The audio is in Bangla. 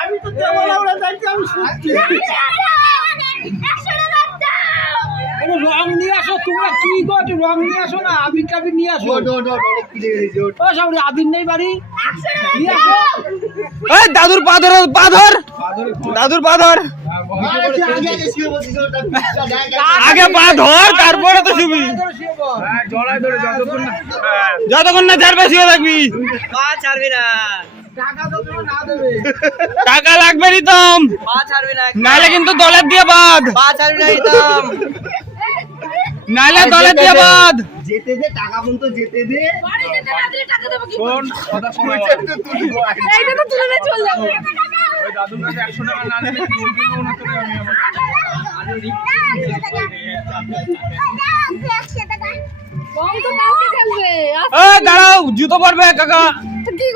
আমি তো দেবো না, ওরা যাইতে আমি শুনছি। রং নিয়ে আসো, তোমরা কি গো, রং নিয়ে আসো না, আবির টাবির নিয়ে আসো। আবির নেই বাড়ি, নিয়ে আসো। দাদুর পা ধর, পা ধর, দাদুর পা ধর, আগে পা ধর, তারপরে তো শুবি। যতক্ষণ না ছাড়বে শুয়ে থাকবি। পা ছাড়বি না, টাকা লাগবে রিতম, পা ছাড়বি না, নাহলে কিন্তু দলের দিয়ে বাদ, পা ছাড়বি না রিতম, নাহলে দলের দিয়ে বাদ। যেতে দে, টাকা পর্যন্ত যেতে দে। বাড়ি যেতে না দিলে টাকা দেবো কি? শোন, কথা শোন। এইটা তো তুলে নিয়ে চলে যাবো। ওই দাদুর কাছে 100 টাকা না দিলে বলবো না তোরে আমি আমার। রং তো কালকে খেলবে। দাঁড়াও, জুতো পরবে কাকা। কি